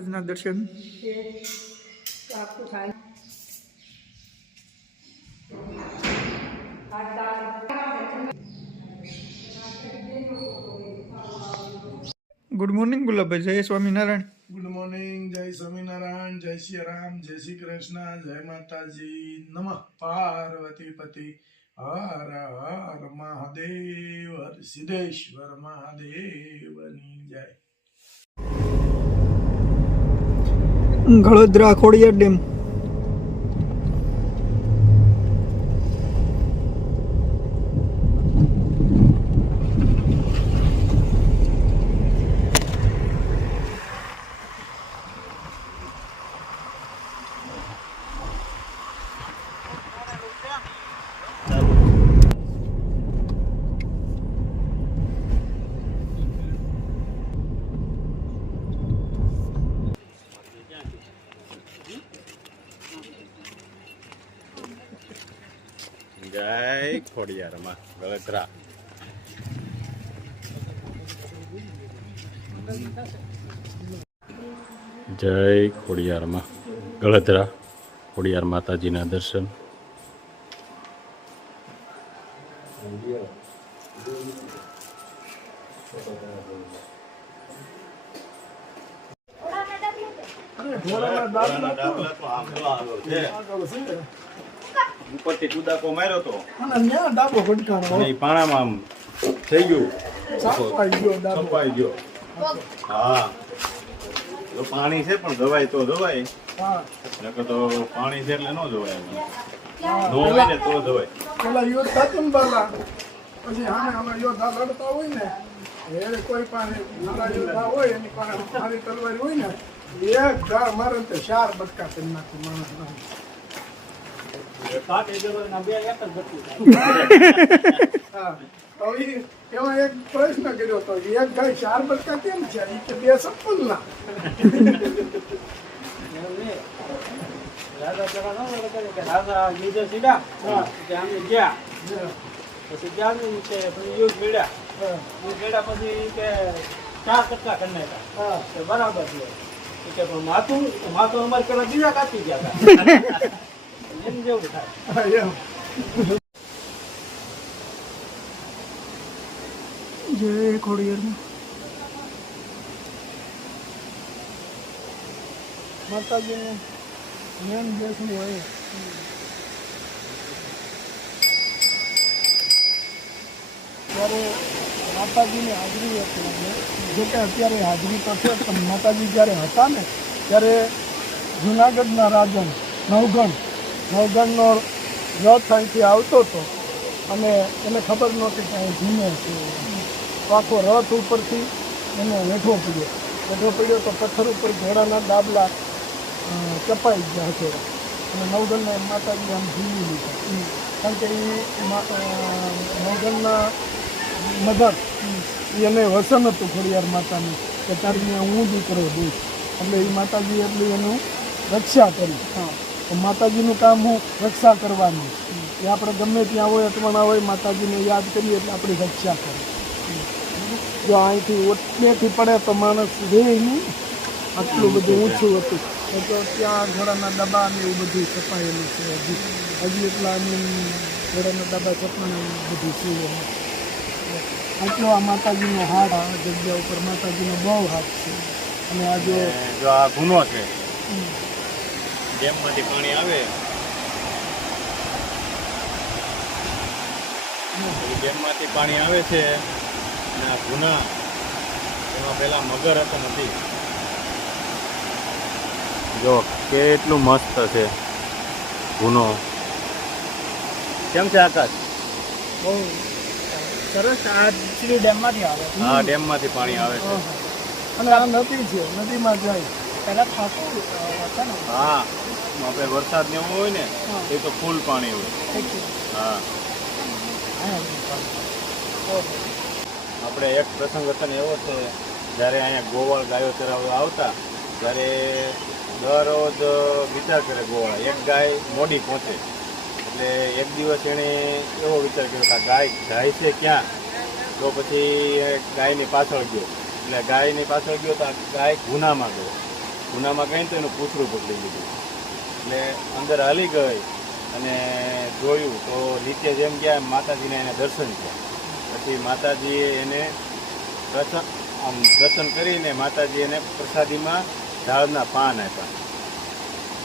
મહારાજના દર્શન good morning Gulabbhai, જય સ્વામિનારાયણ. ગુડ મોર્નિંગ, જય સ્વામિનારાયણ, જય શ્રી રામ, જય શ્રી કૃષ્ણ, જય માતાજી, નમઃ પાર્વતી પતિ, હર હર મહાદેવ, હર સિદ્ધેશ્વર મહાદેવની જય. ગળોદરા ખોડિયાર ડેમ. જય ખોડિયારમાં ગળતરા. જય ખોડિયારમાં ગળતરા. ખોડિયાર માતાજીના દર્શન. ઉપરથી કુદાકો માર્યો તો અને પાણામાં આમ થઈ ગયું, છપાઈ ગયો. હા, તો પાણી છે પણ ધવાય તો ધવાય, નકર તો પાણી છે એટલે ન ધવાય. નો હોય ને તો ધવાય. પેલા યુદ્ધ થતું ને પેલા, પછી આમે યોદ્ધા લડતા હોય ને, એ કોઈ પાસે નાના યોદ્ધા હોય એની પાસે સારી તલવારી હોય ને, એક ઘા મારે તો 4 બટકા કરી નાખે માણસ. એમાં એક પ્રશ્ન કર્યો હતો, એક ગાય 4 બટકા કેમ છે? એ કે 2 સંપલ ના. રાજા બીજો સીધા અમે ગયા, પછી ગયા પછી યુગ મેળ્યા. પછી કે 4 કટકા કરી નાખ્યા. બરાબર છે પણ માથું અમારે કરવા બીજા કાપી ગયા હતા. એમ જેવું થાય. જય ખોડિયારમાં. માતાજીનું મેન બેસવું હોય ત્યારે માતાજીની હાજરી હતી. જો કે અત્યારે હાજરી તો છે, પણ માતાજી જ્યારે હતા ને ત્યારે જુનાગઢના રાજન નવગણનો રથ અહીંથી આવતો હતો અને એને ખબર નહોતી કે અહીં ધીમે છે. તો આખો રથ ઉપરથી એને વેઠવો પડ્યો તો પથ્થર ઉપર ઘોડાના દાબલા ચપાઈ ગયા હતો અને નવગણના માતાજી આમ ઝીલી લીધા. કારણ કે એ નવગણના મધર એને વસન હતું ખોડિયાર માતાનું કે તારી હું દીકરો દઈશ, એટલે એ માતાજી એટલી એનું રક્ષા કરી. તો માતાજીનું કામ હું રક્ષા કરવાનું. એ આપણે ગમે ત્યાં હોય અટવાણા હોય, માતાજીને યાદ કરીએ એટલે આપણી રક્ષા કરે. જો અહીંથી ઓટલેથી પડે તો માણસ રહે નહીં, આટલું બધું ઊંચું હતું. તો ત્યાં ઘોડાના ડબ્બા ને એવું બધું છપાયેલું છે. હજી એટલા ઘોડાના ડબ્બા છપાયેલું બધું છે. આટલો આ માતાજીનો હાથ, આ જગ્યા ઉપર માતાજીનો બહુ હાથ છે. અને આ જો આ ગુનો છે, ડેમમાંથી પાણી આવે, ડેમમાંથી પાણી આવે છે અને આ ગુના એમાં પેલા મગર હતો નથી. જો કેટલું મસ્ત છે ગુનો. કેમ છે આકાશ? બહુ સરસ. આ ડેમમાંથી આવે. હા, ડેમમાંથી પાણી આવે છે. અને આ નદી છે, નદીમાં જાય પહેલા ખાતું હતા ને. હા, આપણે વરસાદ ને એવું હોય ને એ તો ફૂલ પાણી હોય. હા, આપણે એક પ્રસંગ હતો ને એવો છે, જ્યારે અહીંયા ગોવાળ ગાયો ચરાવવા આવતા ત્યારે દરરોજ વિચાર કરે ગોવાળ, એક ગાય મોડી પહોંચે એટલે એક દિવસ એણે એવો વિચાર કર્યો કે આ ગાય જાય છે ક્યાં, તો પછી ગાયની પાછળ ગયો. એટલે ગાયની પાછળ ગયો તો ગાય ગુનામાં ગયો. ઉનામાં ગઈ તો એનું પૂછડું પકડી લીધું એટલે અંદર હાલી ગઈ અને જોયું તો નીચે જેમ ગયા એમ માતાજીને એને દર્શન થયા. પછી માતાજીએ એને દર્શન કરીને માતાજી એને પ્રસાદીમાં ઝાડના પાન આપ્યા.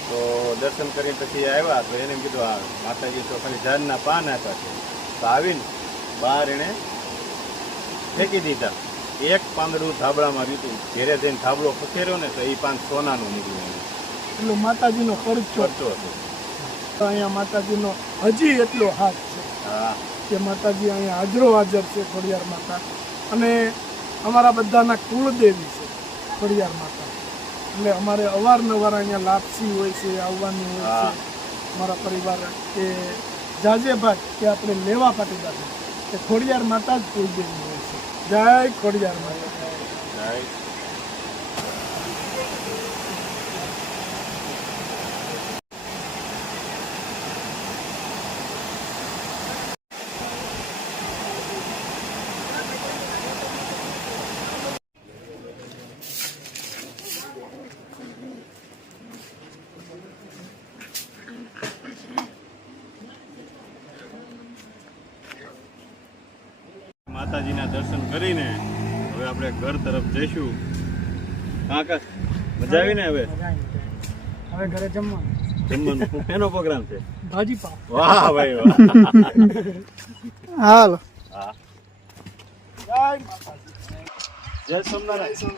તો દર્શન કરીને પછી આવ્યા તો એને કીધું આ માતાજી તો ખાલી ઝાડના પાન આપ્યા છે. તો આવીને બહાર એણે ફેંકી દીધા. એક પાંદડું ધાબળામાં રીતું. ઘેરે જઈને ધાબળો ખસેર્યો ને તો એ પાન સોનાનું નીકળ્યું. એટલો માતાજીનો ખર્ચો ખર્ચો હતો. તો અહીંયા માતાજીનો હજી એટલો હાથ છે હા, કે માતાજી અહીંયા હાજરો હાજર છે ખોડિયાર માતા. અને અમારા બધાના કુળદેવી છે ખોડિયાર માતા. એટલે અમારે અવારનવાર અહીંયા લાપસી હોય છે, આવવાની હોય હા. છે. અમારા પરિવાર કે જાજે ભાગ કે આપણે લેવા પાટીદાર કે ખોડિયાર માતા જ કુળદેવી હોય છે. જય ખોડિયાર માતા. right. માતાજીના દર્શન કરીને હવે આપણે ઘર તરફ જઈશું. કાકા મજા આવી ને? હવે હવે ઘરે જમવાનું જમવાનું એનો પ્રોગ્રામ છે. ભાજી પાવ. વાહ ભાઈ વાહ. હાલ. હા, જય માતાજી. જય સોમનારાયણ.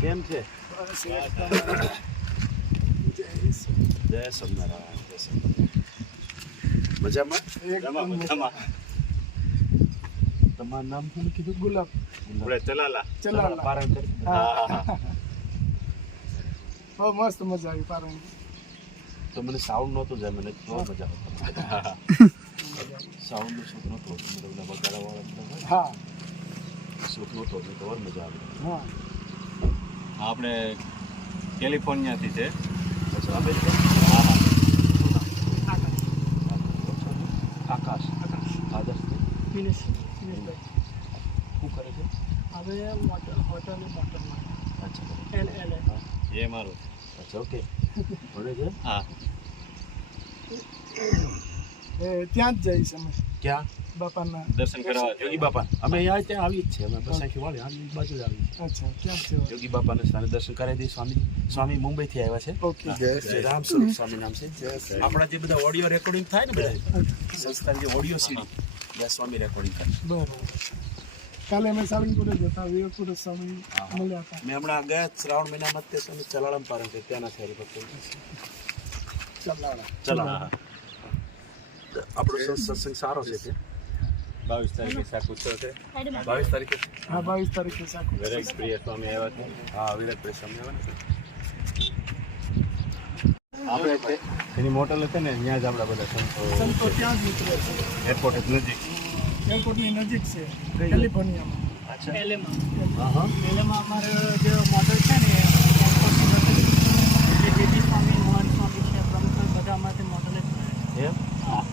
કેમ છે? જય સોમનારાયણ. મજામાં? મજામાં. તમારું નામ શું કીધું? ગુલાબ. આપણે ચલાલા. ચલાલા. પારણ કરી. હા, હા. બહુ મસ્ત મજા આવી પારણ. તો મને સાઉન્ડ નહોતું જાય, મને બહુ મજા આવતી. સાઉન્ડ નું સુખ નહોતું, મને ઓલા બગાડા વાળા હા સુખ નહોતું, એટલે તો મજા આવી. હા. આપણે કેલિફોર્નિયાથી છે. આકાશ. આદર્શ દિનેશભાઈ શું કરે છે? હવે હોટલ મોટરમાં અચ્છા, એલ એ મારું. અચ્છા, ઓકે. ભણે છે? હા. ત્યાં જ જઈશ અમે ક્યાં? બાપાના દર્શન કરવા યોગી બાપા. અમે અહીંયા ત્યાં આવી જ છે. અમે બસાખી વાળી આ બાજુ જ આવી. અચ્છા ક્યાં છે? યોગી બાપાને સ્થાને દર્શન કરાવી દઈએ. સ્વામી મુંબઈથી આવ્યા છે. ઓકે. જય રામ સ્વરૂપ સ્વામી નામ છે. આપણા જે બધા ઓડિયો રેકોર્ડિંગ થાય ને બધા સંસ્થાની જે ઓડિયો સીડી ત્યાં સ્વામી રેકોર્ડિંગ કરે. બરાબર. કાલે અમે સાળંગપુરે જતા વિવેકપુર સ્વામી મળ્યા હતા. મેં હમણાં ગયા શ્રાવણ મહિનામાં તે સ્વામી ચલાળમ પારણ છે ત્યાંના છે હરિભક્તો. ચલાળા. આપણો સત્સંગ સારો છે તે. 22 તારીખે શાકુત્સવ છે. 22 તારીખે. હા 22 તારીખે સાકુ. વિરેક પ્રિય સ્વામી આવ્યા છે. હા, વિરેક પ્રિય સ્વામી આવ્યા ને. આપણે એની મોટલ હતી ને ત્યાં જ આપણા બધા સંતો ત્યાં જ ઉતરે છે. એરપોર્ટ નજીક. એરપોર્ટની નજીક છે કેલિફોર્નિયામાં. અચ્છા. એલેમાં. હા હા. એલેમાં અમારે જે મોડલ છે ને એરપોર્ટની નજીક એટલે જેજી સ્વામી મોહન સ્વામી છે પ્રમુખ બધા અમારે મોડલ જ છે. એમ? હા.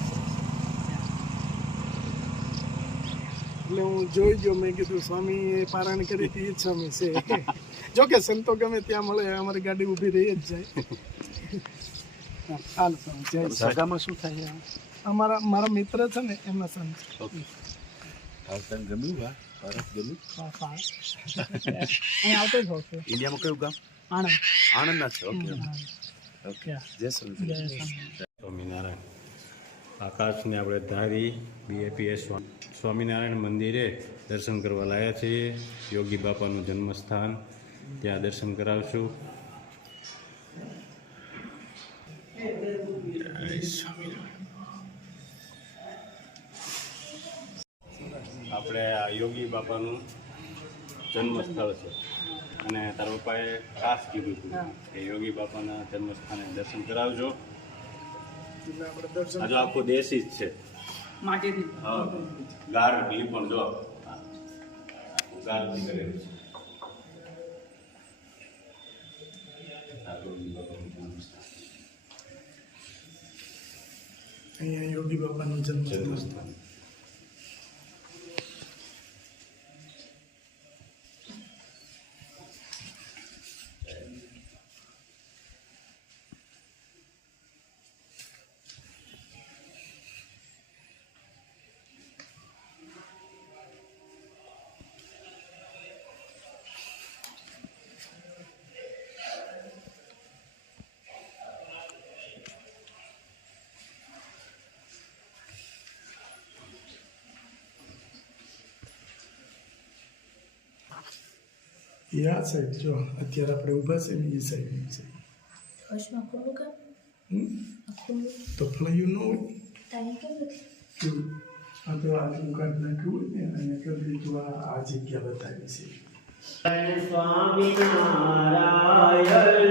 એટલે હું જોઈ ગયો, મેં કીધું સ્વામી એ પારાયણ કરી હતી એ જ સ્વામી છે. જો કે સંતો ગમે ત્યાં મળે અમારી ગાડી ઊભી રહી જ જાય. હાલ સ્વામી જય શ્રી. સગામાં શું થાય? મારા મિત્ર છે ને એમના સંત. ઓકે. તને ગમ્યું? વાહ, ભારત ગમ્યું. અહીં આવતો જ હોઉં છું. ઇન્ડિયામાં કયું ગામ? આણંદ. આણંદના છે. Okay okay. જય જય સ્વામિનારાયણ. આકાશને આપણે ધારી બીએપીએસ સ્વામિનારાયણ મંદિરે દર્શન કરવા લાયા છીએ. યોગી બાપાનું જન્મસ્થાન, ત્યાં દર્શન કરાવશું. આપણે આ યોગી બાપાનું જન્મસ્થળ છે અને તારા પપ્પાએ ખાસ કીધું હતું કે યોગી બાપાના જન્મસ્થાને દર્શન કરાવજો. એટલે આપણે દર્શન આ જો આખો દેશી જ છે. માટીથી. હા, ગાર્ડ લીપણ જો ગાર્ડ કરેલું છે. અહીંયા યોગી બાપાનું જન્મસ્થાન. જન્મસ્થાન. એ આ સાઈડ જો અત્યારે આપણે ઊભા છે ને એ સાઈડ છે હર્ષમાં ખોલું કામ હમ? ખોલું તો ફળિયું ન હોય તારી કેમ નથી કેવું આ તો આટલું કાઢ નાખ્યું હોય ને અને કરી દીધું આ જગ્યા બતાવી છે સ્વામિનારાયણ